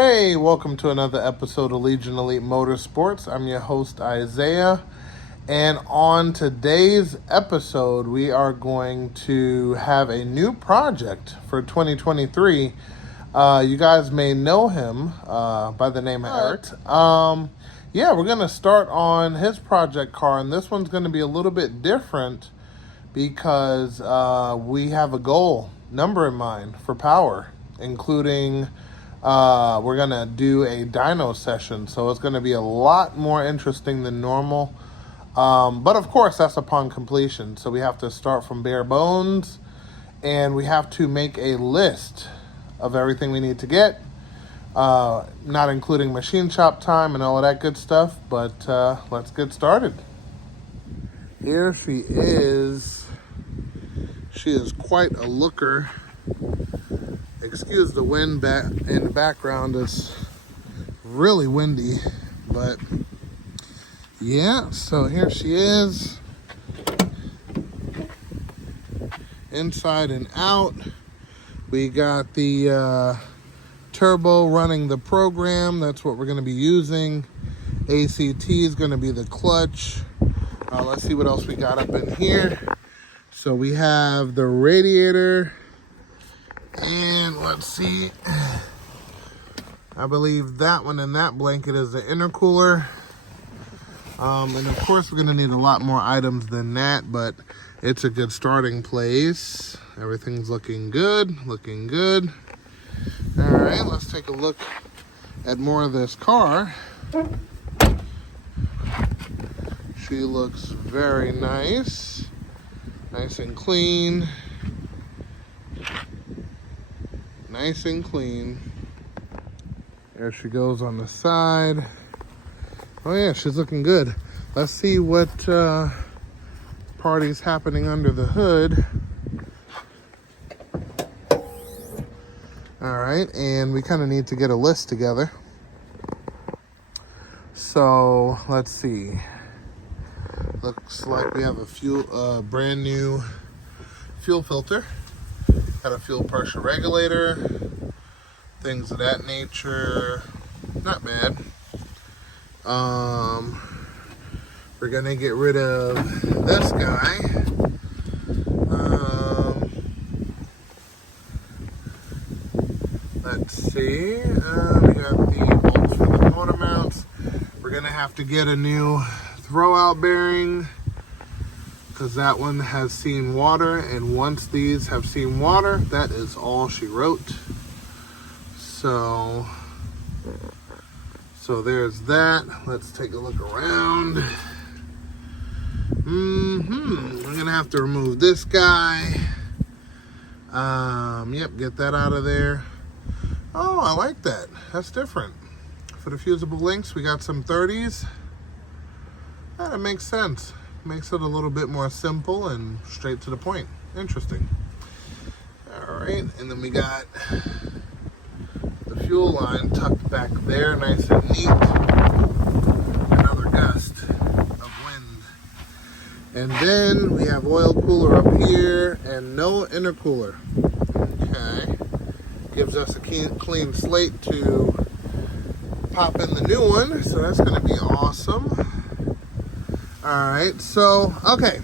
Hey, welcome to another episode of Legion Elite Motorsports. I'm your host, Isaiah. And on today's episode, we are going to have a new project for 2023. You guys may know him by the name of Eric. We're going to start on his project car, and this one's going to be a little bit different because we have a goal number in mind for power, including we're going to do a dyno session, so it's going to be a lot more interesting than normal. But of course, that's upon completion. So we have to start from bare bones, and we have to make a list of everything we need to get, not including machine shop time and all of that good stuff. But let's get started. Here she is. She is quite a looker. Excuse the wind in the background. It's really windy, but yeah, so here she is, inside and out. We got the turbo running the program. That's what we're going to be using. ACT is going to be the clutch. Let's see what else we got up in here. So we have the radiator, and let's see, I believe that one and that blanket is the intercooler. And of course, we're going to need a lot more items than that, but it's a good starting place. Everything's looking good, All right, let's take a look at more of this car. She looks very nice and clean. Nice and clean. There she goes on the side. Oh yeah, she's looking good. Let's see what party's happening under the hood. All right, and we kind of need to get a list together. So let's see. Looks like we have a brand new fuel filter. Got a fuel pressure regulator, things of that nature. Not bad. We're gonna get rid of this guy. Let's see. We got the bolts for the motor mounts. We're gonna have to get a new throwout bearing, because that one has seen water, and once these have seen water, that is all she wrote. So there's that. Let's take a look around. We're gonna have to remove this guy. Get that out of there. Oh, I like that. That's different. For the fusible links, we got some 30s. That makes sense. Makes it a little bit more simple and straight to the point. Interesting. All right, and then we got the fuel line tucked back there, nice and neat. Another gust of wind. And then we have oil cooler up here and no intercooler. Okay. Gives us a clean slate to pop in the new one, so that's going to be awesome. Alright, so, okay,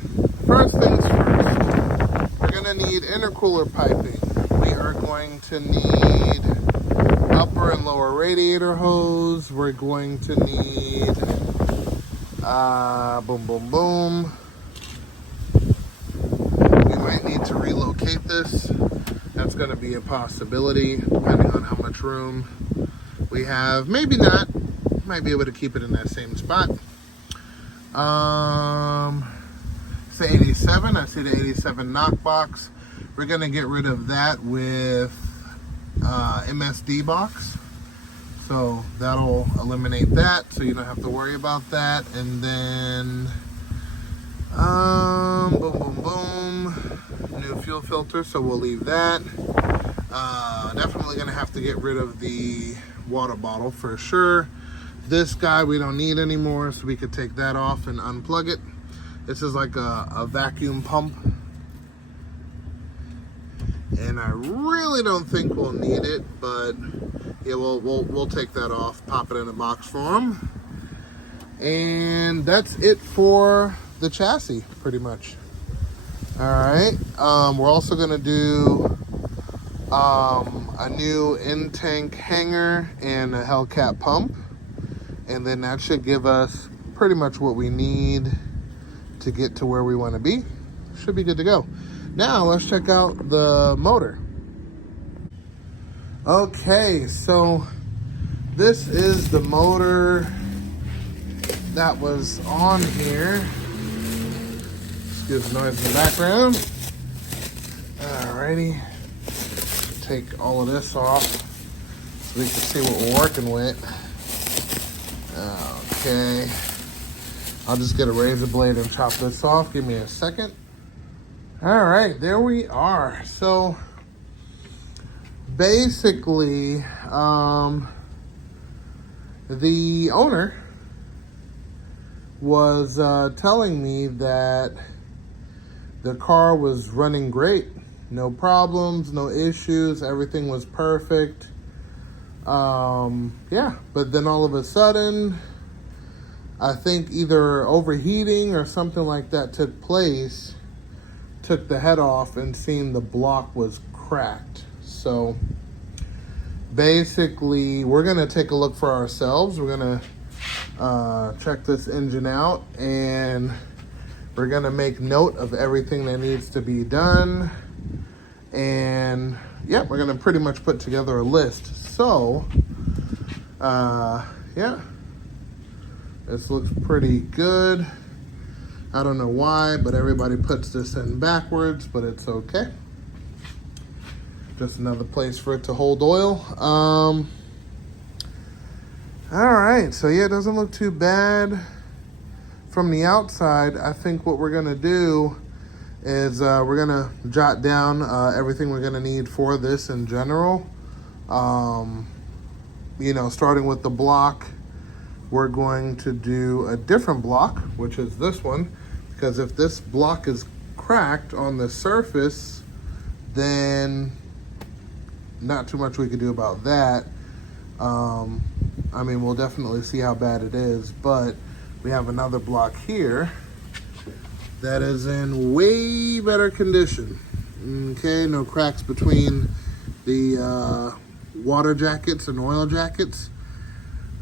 first things first, we're going to need intercooler piping. We are going to need upper and lower radiator hose. We're going to need, boom, boom, boom. We might need to relocate this. That's going to be a possibility, depending on how much room we have. Maybe not. Might be able to keep it in that same spot. It's the 87. I see the 87 knock box. We're gonna get rid of that with MSD box. So that'll eliminate that, so you don't have to worry about that. And then boom, boom, boom. New fuel filter, so we'll leave that. Definitely gonna have to get rid of the water bottle for sure. This guy we don't need anymore, so we could take that off and unplug it. This is like a vacuum pump. And I really don't think we'll need it, but Yeah, we'll take that off, pop it in a box for them. And that's it for the chassis, pretty much. All right. We're also gonna do a new in-tank hanger and a Hellcat pump, and then that should give us pretty much what we need to get to where we want to be. Should be good to go. Now let's check out the motor. Okay, so this is the motor that was on here. Excuse the noise in the background. Alrighty. Take all of this off so we can see what we're working with. Okay. I'll just get a razor blade and chop this off. Give me a second. Alright, there we are. So basically, the owner was telling me that the car was running great. No problems, no issues, everything was perfect. Yeah, but then all of a sudden, I think either overheating or something like that took place, took the head off and seen the block was cracked. So basically, we're gonna take a look for ourselves. We're gonna check this engine out, and we're gonna make note of everything that needs to be done. And yeah, we're gonna pretty much put together a list. So, yeah, this looks pretty good. I don't know why, but everybody puts this in backwards, but it's okay. Just another place for it to hold oil. All right, so yeah, it doesn't look too bad from the outside. I think what we're gonna do is we're gonna jot down everything we're gonna need for this in general. You know, starting with the block, we're going to do a different block, which is this one, because if this block is cracked on the surface, then not too much we could do about that. I mean, we'll definitely see how bad it is, but we have another block here that is in way better condition. Okay, no cracks between the water jackets and oil jackets.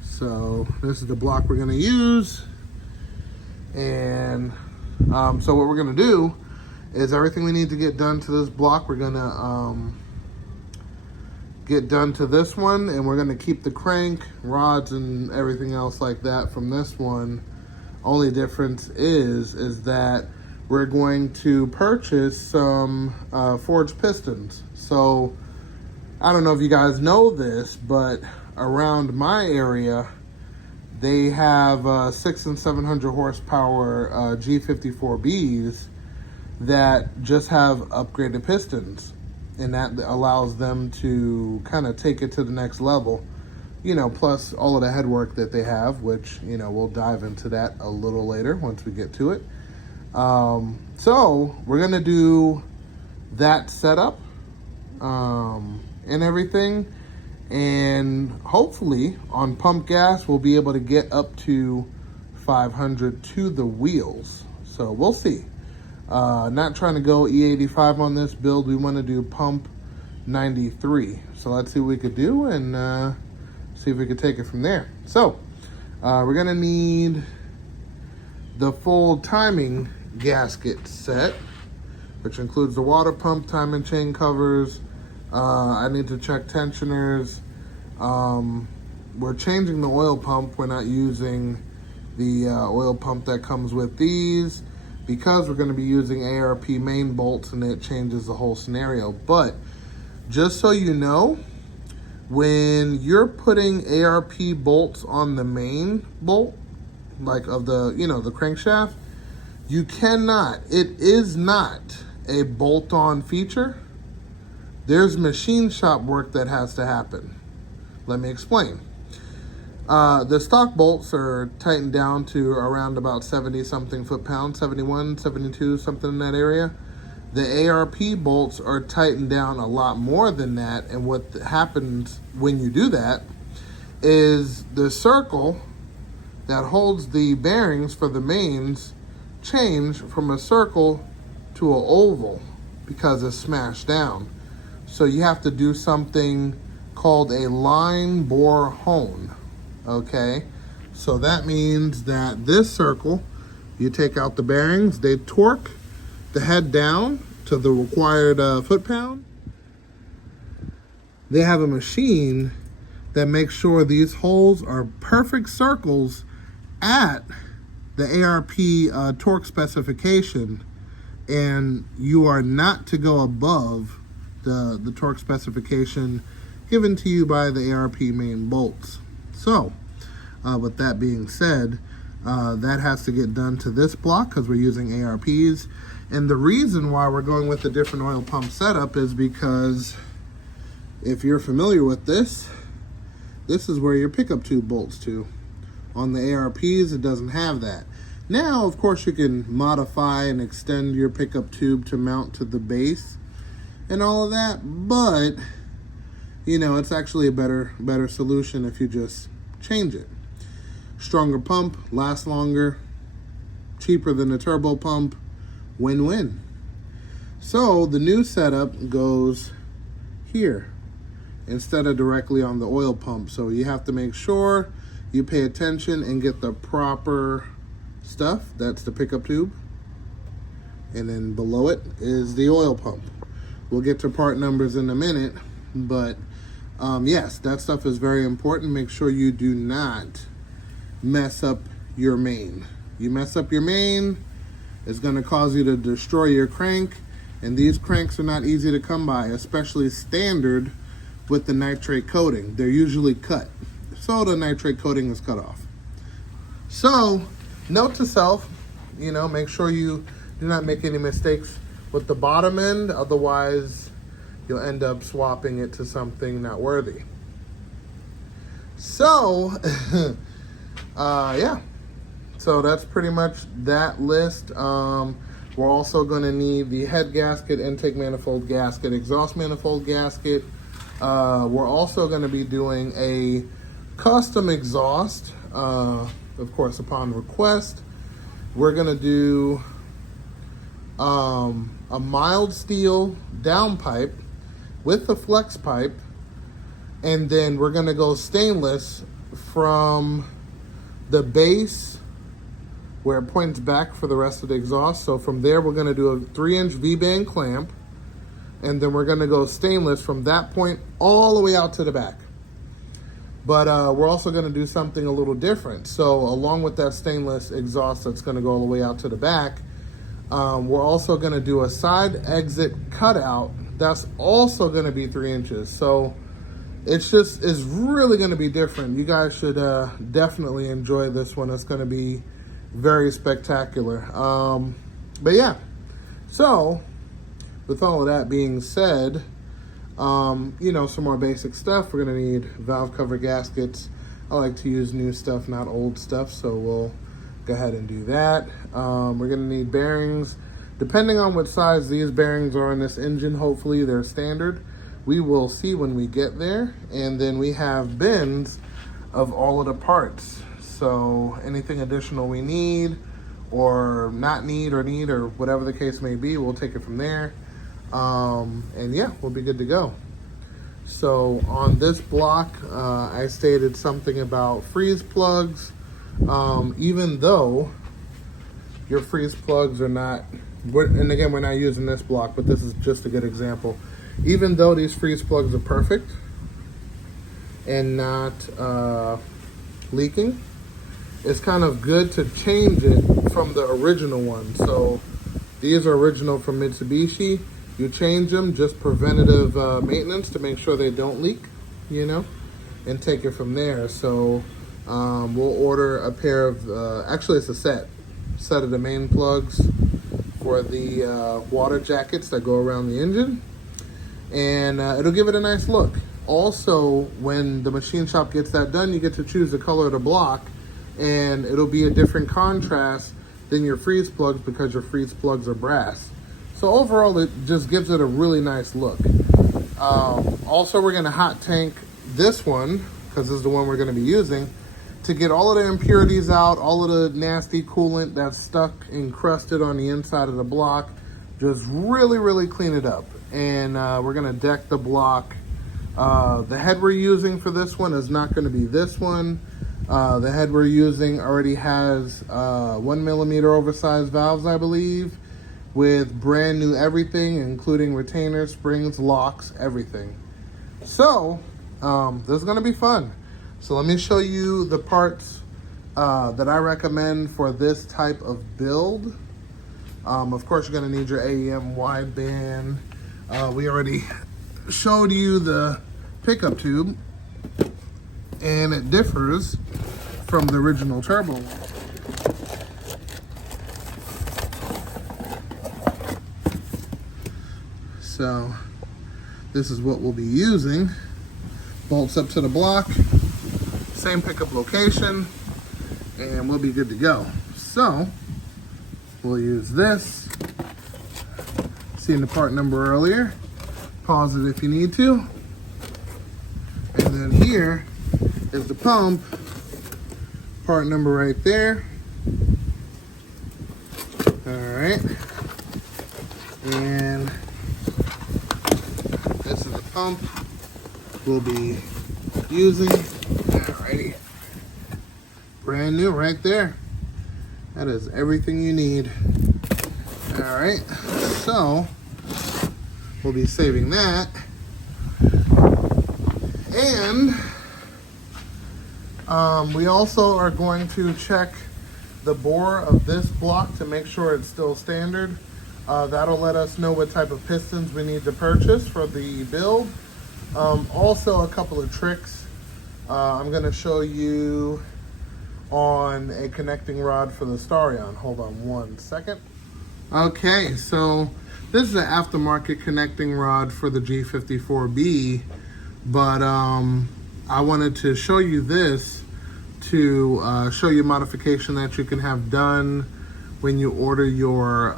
So this is the block we're gonna use. And so what we're gonna do is everything we need to get done to this block, we're gonna get done to this one, and we're gonna keep the crank, rods, and everything else like that from this one. Only difference is that we're going to purchase some forged pistons. So I don't know if you guys know this, but around my area, they have 600 and 700 horsepower G54Bs that just have upgraded pistons, and that allows them to kind of take it to the next level, you know, plus all of the headwork that they have, which, you know, we'll dive into that a little later once we get to it. So we're gonna do that setup and everything, and hopefully on pump gas we'll be able to get up to 500 to the wheels. So we'll see. Not trying to go E85 on this build. We want to do pump 93. So let's see what we could do and see if we could take it from there. So we're gonna need the full timing gasket set, which includes the water pump, timing chain covers. I need to check tensioners. We're changing the oil pump. We're not using the oil pump that comes with these, because we're going to be using ARP main bolts, and it changes the whole scenario. But just so you know, when you're putting ARP bolts on the main bolt, like of the, you know, the crankshaft, you cannot, it is not a bolt-on feature. There's machine shop work that has to happen. Let me explain. The stock bolts are tightened down to around about 70 something foot-pounds, 71, 72, something in that area. The ARP bolts are tightened down a lot more than that, and what happens when you do that is the circle that holds the bearings for the mains change from a circle to an oval because it's smashed down. So you have to do something called a line bore hone, okay? So that means that this circle, you take out the bearings, they torque the head down to the required foot-pound. They have a machine that makes sure these holes are perfect circles at the ARP torque specification, and you are not to go above the torque specification given to you by the ARP main bolts. So, with that being said, that has to get done to this block because we're using ARPs. And the reason why we're going with a different oil pump setup is because if you're familiar with this, this is where your pickup tube bolts to. On the ARPs, it doesn't have that. Now, of course, you can modify and extend your pickup tube to mount to the base and all of that, but you know, it's actually a better solution if you just change it. Stronger pump, lasts longer, cheaper than a turbo pump, win-win. So the new setup goes here instead of directly on the oil pump. So you have to make sure you pay attention and get the proper stuff. That's the pickup tube. And then below it is the oil pump. We'll get to part numbers in a minute, but yes, that stuff is very important. Make sure you do not mess up your main. You mess up your main, it's going to cause you to destroy your crank, and these cranks are not easy to come by, especially standard with the nitrate coating. They're usually cut, so the nitrate coating is cut off. So, note to self, you know, make sure you do not make any mistakes with the bottom end, otherwise you'll end up swapping it to something not worthy. So, yeah. So that's pretty much that list. We're also going to need the head gasket, intake manifold gasket, exhaust manifold gasket. We're also going to be doing a custom exhaust, of course, upon request. We're going to do a mild steel downpipe with the flex pipe, and then we're going to go stainless from the base where it points back for the rest of the exhaust. So from there, we're going to do a 3-inch V-band clamp, and then we're going to go stainless from that point all the way out to the back. But we're also going to do something a little different. So along with that stainless exhaust that's going to go all the way out to the back, we're also going to do a side exit cutout that's also going to be 3 inches. So it's really going to be different. You guys should definitely enjoy this one. It's going to be very spectacular. But yeah, so with all of that being said, you know, some more basic stuff. We're going to need valve cover gaskets. I like to use new stuff, not old stuff, so we'll go ahead and do that. We're going to need bearings. Depending on what size these bearings are in this engine, hopefully they're standard. We will see when we get there. And then we have bins of all of the parts. So anything additional we need or not need or whatever the case may be, we'll take it from there. And yeah, we'll be good to go. So on this block, I stated something about freeze plugs. Even though your freeze plugs are not, and again, we're not using this block, but this is just a good example. Even though these freeze plugs are perfect and not leaking, it's kind of good to change it from the original one. So these are original from Mitsubishi. You change them, just preventative maintenance to make sure they don't leak, you know, and take it from there. So we'll order a pair of, actually it's a set of the main plugs for the water jackets that go around the engine, and it'll give it a nice look. Also, when the machine shop gets that done, you get to choose the color of the block, and it'll be a different contrast than your freeze plugs because your freeze plugs are brass. So overall, it just gives it a really nice look. Also, we're going to hot tank this one, because this is the one we're going to be using, to get all of the impurities out, all of the nasty coolant that's stuck, encrusted on the inside of the block. Just really, really clean it up. And we're going to deck the block. The head we're using for this one is not going to be this one. The head we're using already has 1 millimeter oversized valves, I believe, with brand new everything, including retainers, springs, locks, everything. So this is going to be fun. So let me show you the parts that I recommend for this type of build. Of course, you're going to need your AEM wideband. We already showed you the pickup tube, and it differs from the original turbo one. So this is what we'll be using. Bolts up to the block, same pickup location, and we'll be good to go. So we'll use this. Seen the part number earlier. Pause it if you need to. And then here is the pump. Part number right there. All right. And this is the pump we'll be using. Alrighty. Brand new right there. That is everything you need. Alright, so we'll be saving that. And we also are going to check the bore of this block to make sure it's still standard. That'll let us know what type of pistons we need to purchase for the build. Also, a couple of tricks I'm going to show you on a connecting rod for the Starion. Hold on one second. Okay, so this is an aftermarket connecting rod for the G54B, but I wanted to show you this to show you a modification that you can have done when you order your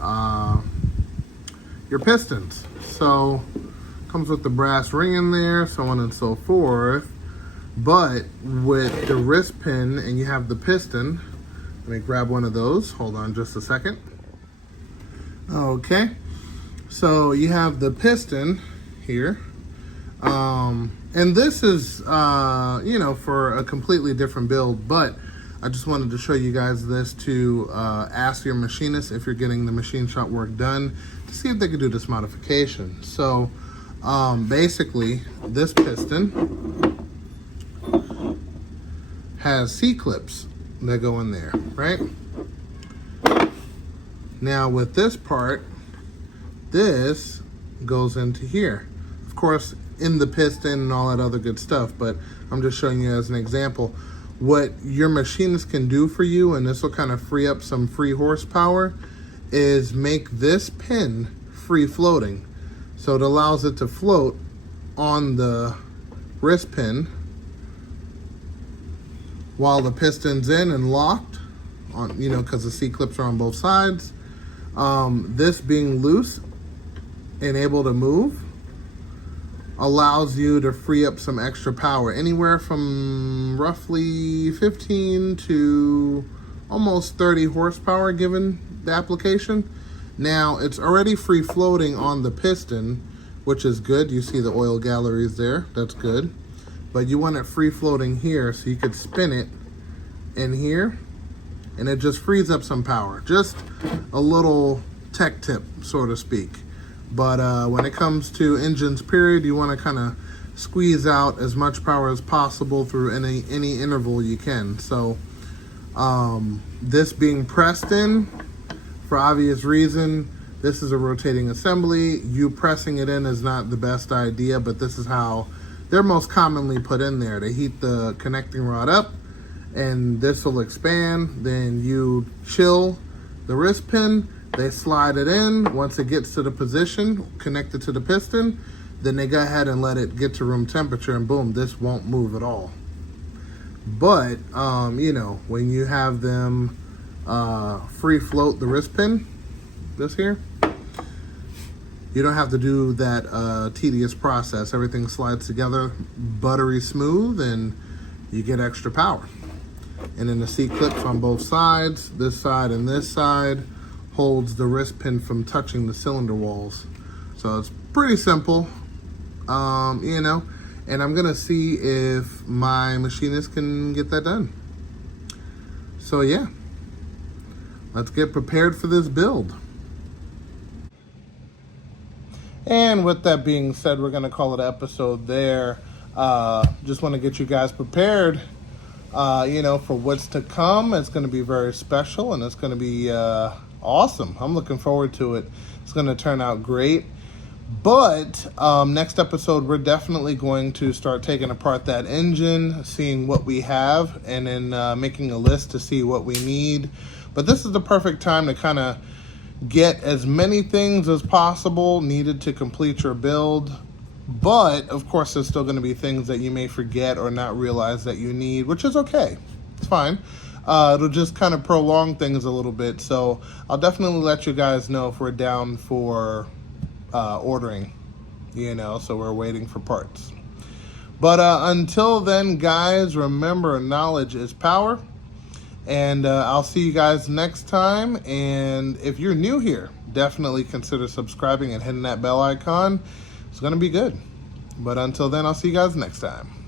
pistons. So comes with the brass ring in there, so on and so forth. But with the wrist pin and you have the piston, let me grab one of those. Hold on just a second. Okay, so you have the piston here. And this is, you know, for a completely different build, but I just wanted to show you guys this to ask your machinist if you're getting the machine shop work done to see if they could do this modification. So basically, this piston has C-clips that go in there, right? Now with this part, this goes into here. Of course, in the piston and all that other good stuff, but I'm just showing you as an example. What your machinist can do for you, and this will kind of free up some free horsepower, is make this pin free floating. So it allows it to float on the wrist pin while the piston's in and locked on, you know, because the C-clips are on both sides. This being loose and able to move allows you to free up some extra power, anywhere from roughly 15 to almost 30 horsepower given the application. Now it's already free floating on the piston, which is good. You see the oil galleries there, that's good. But you want it free floating here so you could spin it in here and it just frees up some power. Just a little tech tip, so to speak. But when it comes to engines, period, you want to kind of squeeze out as much power as possible through any interval you can. So this being pressed in, for obvious reason, this is a rotating assembly. You pressing it in is not the best idea, but this is how they're most commonly put in there. They heat the connecting rod up and this will expand. Then you chill the wrist pin. They slide it in. Once it gets to the position connected to the piston, then they go ahead and let it get to room temperature, and boom, this won't move at all. But, you know, when you have them free float the wrist pin, this here, you don't have to do that tedious process. Everything slides together buttery smooth, and you get extra power. And then the C-clips on both sides, this side and this side, holds the wrist pin from touching the cylinder walls. So it's pretty simple, you know, and I'm gonna see if my machinist can get that done. So yeah, let's get prepared for this build. And with that being said, we're gonna call it an episode there. Just wanna get you guys prepared, you know, for what's to come. It's gonna be very special, and it's gonna be awesome. I'm looking forward to it. It's gonna turn out great. But next episode, we're definitely going to start taking apart that engine, seeing what we have, and then making a list to see what we need. But this is the perfect time to kind of get as many things as possible needed to complete your build. But, of course, there's still going to be things that you may forget or not realize that you need, which is okay. It's fine. It'll just kind of prolong things a little bit. So I'll definitely let you guys know if we're down for ordering, you know, so we're waiting for parts. But until then, guys, remember, knowledge is power. And I'll see you guys next time. And if you're new here, definitely consider subscribing and hitting that bell icon. It's going to be good. But until then, I'll see you guys next time.